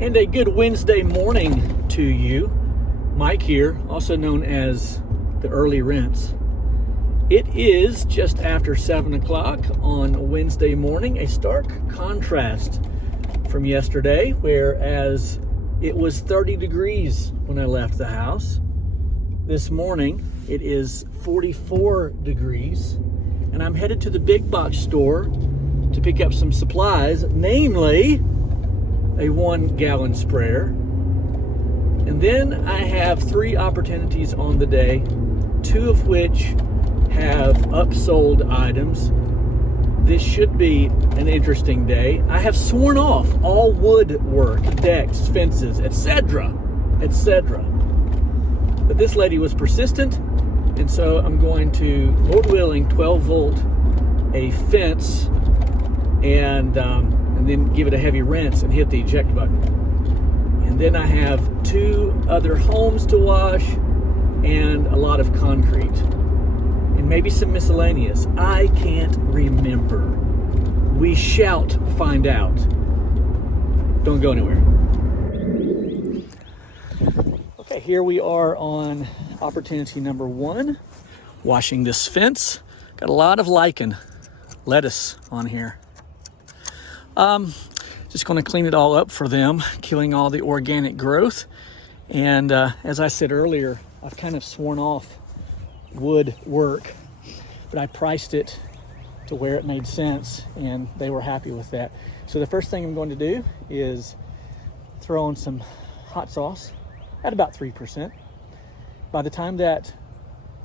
And a good Wednesday morning to you. Mike here, also known as the Early Rinse. It is just after 7 o'clock on Wednesday morning, a stark contrast from yesterday, whereas it was 30 degrees when I left the house. This morning, it is 44 degrees, and I'm headed to the big box store to pick up some supplies, namely a 1-gallon sprayer. And then I have 3 opportunities on the day, 2 of which have upsold items. This should be an interesting day. I have sworn off all woodwork, decks, fences, etc., etc. But this lady was persistent, and so I'm going to, Lord willing, 12 volt a fence and then give it a heavy rinse and hit the eject button. And then I have 2 other homes to wash and a lot of concrete and maybe some miscellaneous. I can't remember. We shall find out. Don't go anywhere. Okay, here we are on opportunity number 1, washing this fence. Got a lot of lichen, lettuce on here. Just going to clean it all up for them, killing all the organic growth. And as I said earlier, I've kind of sworn off wood work, but I priced it to where it made sense, and they were happy with that. So the first thing I'm going to do is throw in some hot sauce at about 3%. By the time that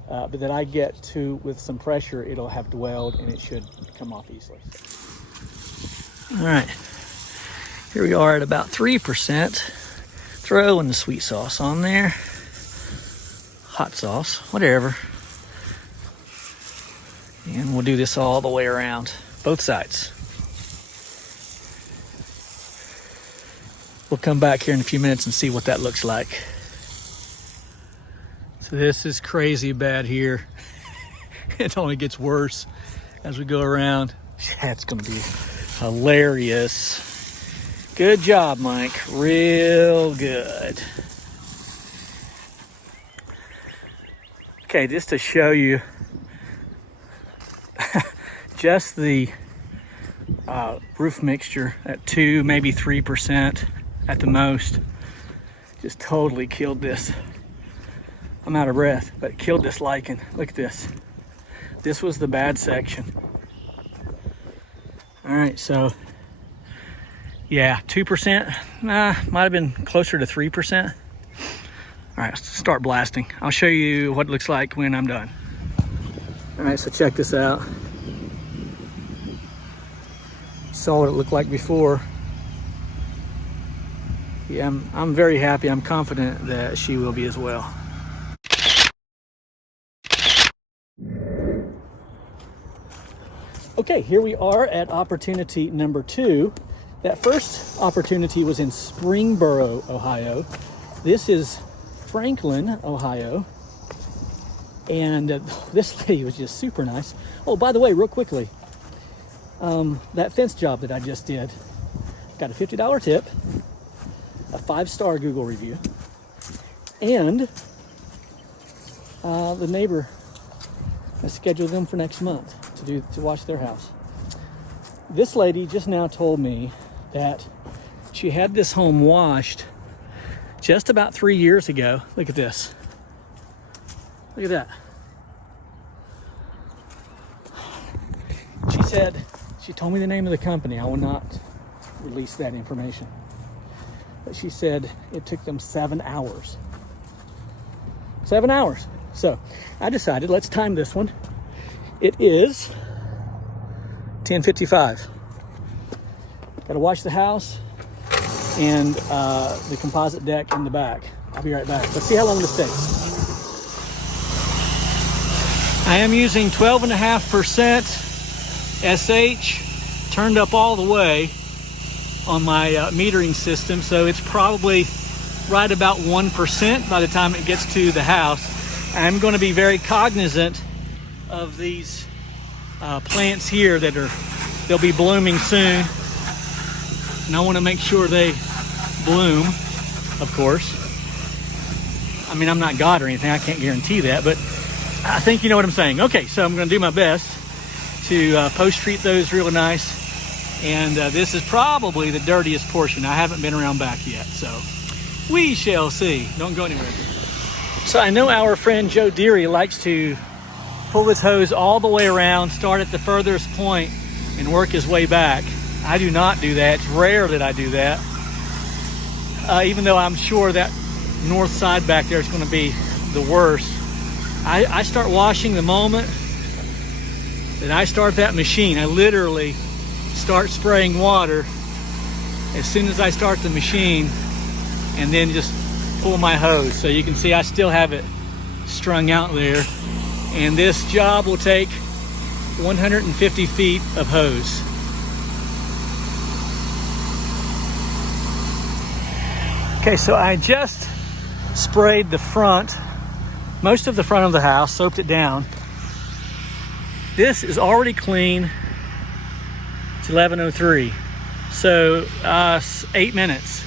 I get to with some pressure, it'll have dwelled and it should come off easily. All right, here we are at about 3%. Throw in the sweet sauce on there. Hot sauce, whatever. And we'll do this all the way around, both sides. We'll come back here in a few minutes and see what that looks like. So this is crazy bad here. It only gets worse as we go around. That's gonna be hilarious. Good job, Mike. Real good. Okay, just to show you just the roof mixture at 2, maybe 3% at the most, just totally killed this. I'm out of breath, but killed this lichen. Look at this. This was the bad section. All right, so yeah, 2%, might have been closer to 3%. All right, let's start blasting. I'll show you what it looks like when I'm done. All right, so check this out. Saw what it looked like before. Yeah, I'm very happy. I'm confident that she will be as well. Okay, here we are at opportunity number 2. That first opportunity was in Springboro, Ohio. This is Franklin, Ohio. And this lady was just super nice. Oh, by the way, real quickly, that fence job that I just did, got a $50 tip, a 5-star Google review, and the neighbor has scheduled them for next month to wash their house. This lady just now told me that she had this home washed just about 3 years ago. Look at this. Look at that. She said, she told me the name of the company. I will not release that information. But she said it took them 7 hours. 7 hours. So I decided, let's time this one. It is 10:55. Got to wash the house and the composite deck in the back. I'll be right back. Let's see how long this takes. I am using 12.5% SH, turned up all the way on my metering system, so it's probably right about 1% by the time it gets to the house. I'm going to be very cognizant of these plants here they'll be blooming soon, and I want to make sure they bloom, of course. I mean, I'm not God or anything. I can't guarantee that, but I think you know what I'm saying. Okay, so I'm going to do my best to post-treat those really nice. And this is probably the dirtiest portion. I haven't been around back yet, so we shall see. Don't go anywhere. So I know our friend Joe Deary likes to pull his hose all the way around, start at the furthest point, and work his way back. I do not do that. It's rare that I do that. Even though I'm sure that north side back there is going to be the worst. I start washing the moment that I start that machine. I literally start spraying water as soon as I start the machine, and then just pull my hose. So you can see I still have it strung out there. And this job will take 150 feet of hose. Okay, so I just sprayed the front, most of the front of the house, soaped it down. This is already clean. It's 11:03, so 8 minutes.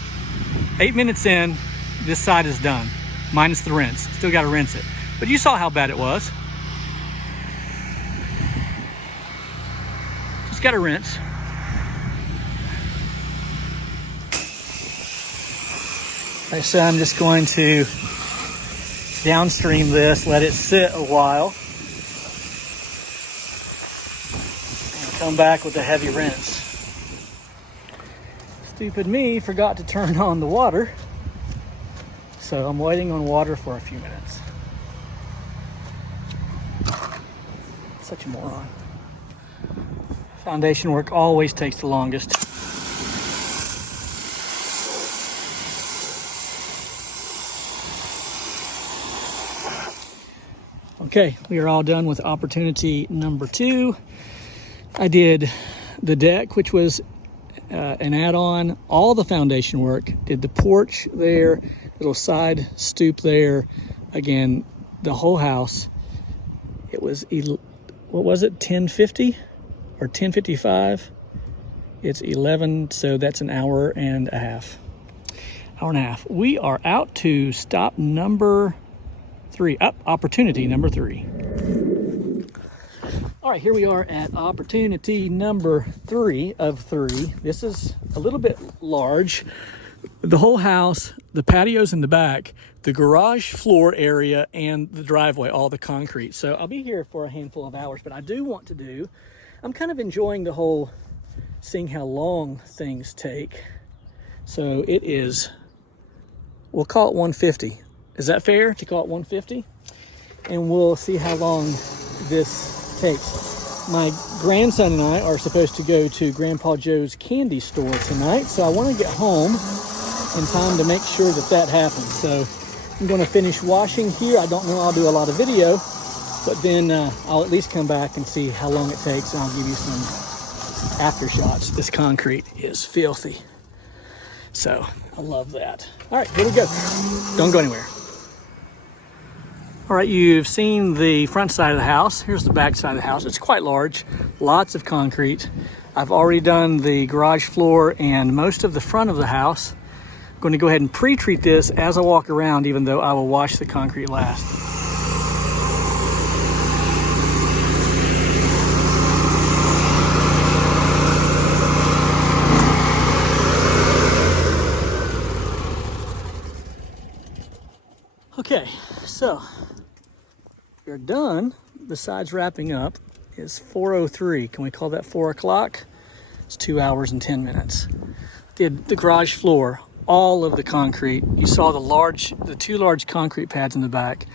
8 minutes in, this side is done, minus the rinse. Still got to rinse it, but you saw how bad it was. Just got to rinse. So I'm just going to downstream this, let it sit a while, and come back with a heavy rinse. Stupid me forgot to turn on the water, so I'm waiting on water for a few minutes. Such a moron. Foundation work always takes the longest. Okay, we are all done with opportunity number 2. I did the deck, which was an add-on, all the foundation work, did the porch there, little side stoop there, again, the whole house. It was, what was it, 10:50 or 10:55? It's 11, so that's an hour and a half. Hour and a half. We are out to stop number 3, opportunity number 3. All right, here we are at opportunity number 3 of 3. This is a little bit large. The whole house, the patios in the back, the garage floor area, and the driveway, all the concrete. So I'll be here for a handful of hours, but I do want to do, I'm kind of enjoying the whole seeing how long things take. So it is, we'll call it 150. Is that fair to call it 150? And we'll see how long this takes. My grandson and I are supposed to go to Grandpa Joe's candy store tonight, so I want to get home in time to make sure that that happens. So I'm going to finish washing here. I don't know I'll do a lot of video, but then I'll at least come back and see how long it takes, and I'll give you some after shots. This concrete is filthy, so I love that. All right, here we go. Don't go anywhere. All right, you've seen the front side of the house. Here's the back side of the house. It's quite large, lots of concrete. I've already done the garage floor and most of the front of the house. I'm going to go ahead and pre-treat this as I walk around, even though I will wash the concrete last. Okay, so you're done. Besides wrapping up is 4:03. Can we call that 4 o'clock? It's 2 hours and 10 minutes. Did the garage floor, all of the concrete. You saw the 2 large concrete pads in the back.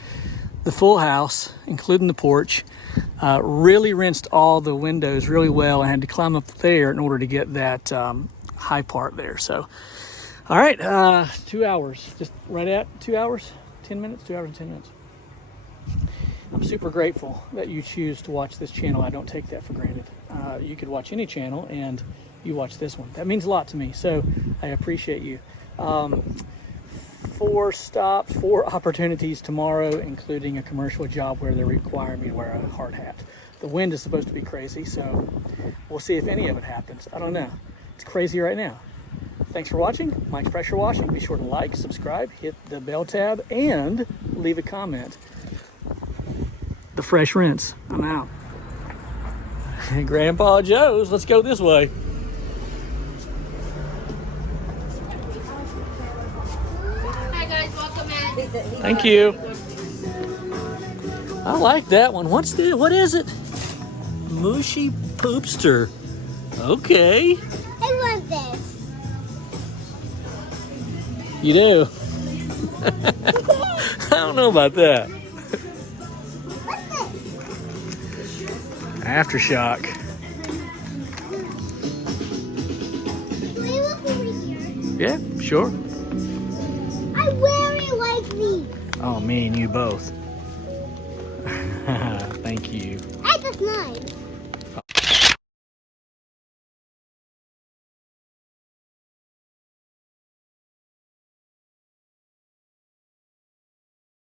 The full house, including the porch. Really rinsed all the windows really well. I had to climb up there in order to get that high part there. So, all right, 2 hours. Just right at 2 hours, 10 minutes, 2 hours and 10 minutes. I'm super grateful that you choose to watch this channel. I don't take that for granted. You could watch any channel and you watch this one. That means a lot to me, so I appreciate you. 4 stops, 4 opportunities tomorrow, including a commercial job where they require me to wear a hard hat. The wind is supposed to be crazy, so we'll see if any of it happens. I don't know. It's crazy right now. Thanks for watching. Mike's Pressure Washing. Be sure to like, subscribe, hit the bell tab, and leave a comment. The Fresh Rinse. I'm out. Grandpa Joe's. Let's go this way. Hi guys, welcome in. Thank you. I like that one. What's this? What is it? Mooshy Poopster. Okay. I love this. You do? I don't know about that. Aftershock. Can we look over here? Yeah, sure. I really like these. Oh, me and you both. Thank you. Hey, that's mine.